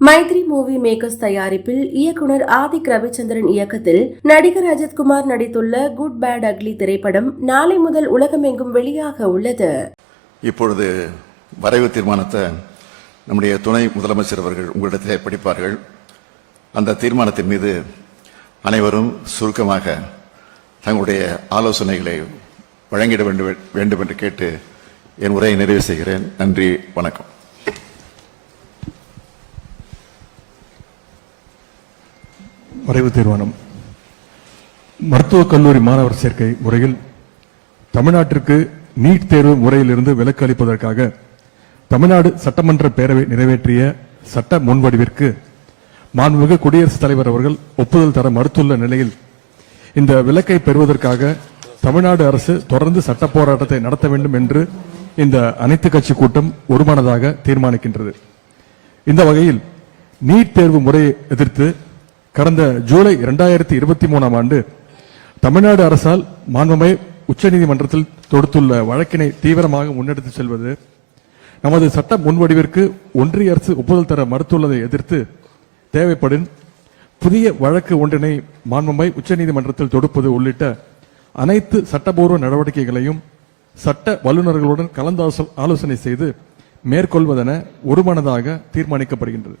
Maithri movie makers தயாரிப்பில் இயக்குனர் ஆதிக் ரவிச்சந்திரன் இயக்கத்தில் நடிகர் அஜித்குமார் நடித்துள்ள குட் பேட் அக்லி திரைப்படம் நாளை முதல் உலகமெங்கும் வெளியாக உள்ளது. இப்பொழுது வரைவு தீர்மானத்தை நம்முடைய துணை முதலமைச்சர் அவர்கள் உங்களிடத்திலே படிப்பார்கள். அந்த தீர்மானத்தின் மீது அனைவரும் சுருக்கமாக தங்களுடைய ஆலோசனைகளை வழங்கிட வேண்டும் என்று கேட்டு என் உரையை நிறைவு செய்கிறேன். நன்றி, வணக்கம். வரைவு தீர்மானம். மருத்துவக் கல்லூரி மாணவர் சேர்க்கை முறையில் தமிழ்நாட்டிற்கு நீட் தேர்வு முறையிலிருந்து விலக்கு அளிப்பதற்காக தமிழ்நாடு சட்டமன்ற பேரவை நிறைவேற்றிய சட்ட முன்வடிவிற்கு மாண்புமிகு குடியரசுத் தலைவர் அவர்கள் ஒப்புதல் தர மறுத்துள்ள நிலையில் இந்த விலக்கை பெறுவதற்காக தமிழ்நாடு அரசு தொடர்ந்து சட்ட போராட்டத்தை நடத்த வேண்டும் என்று இந்த அனைத்து கட்சி கூட்டம் ஒருமனதாக தீர்மானிக்கின்றது. இந்த வகையில் நீட் தேர்வு முறையை எதிர்த்து கடந்த ஜூலை 2023 ஆண்டு தமிழ்நாடு அரசால் மாண்புமிகு உச்சநீதிமன்றத்தில் தொடுத்துள்ள வழக்கினை தீவிரமாக முன்னெடுத்து செல்வது நமது சட்ட முன்வடிவிற்கு ஒன்றிய அரசு ஒப்புதல் தர மறுத்துள்ளதை எதிர்த்து தேவைப்படும் புதிய வழக்கு ஒன்றினை மாண்புமிகு உச்சநீதிமன்றத்தில் தொடுப்பது உள்ளிட்ட அனைத்து சட்டபூர்வ நடவடிக்கைகளையும் சட்ட வல்லுநர்களுடன் கலந்து ஆலோசனை செய்து மேற்கொள்வதென ஒருமனதாக தீர்மானிக்கப்படுகின்றது.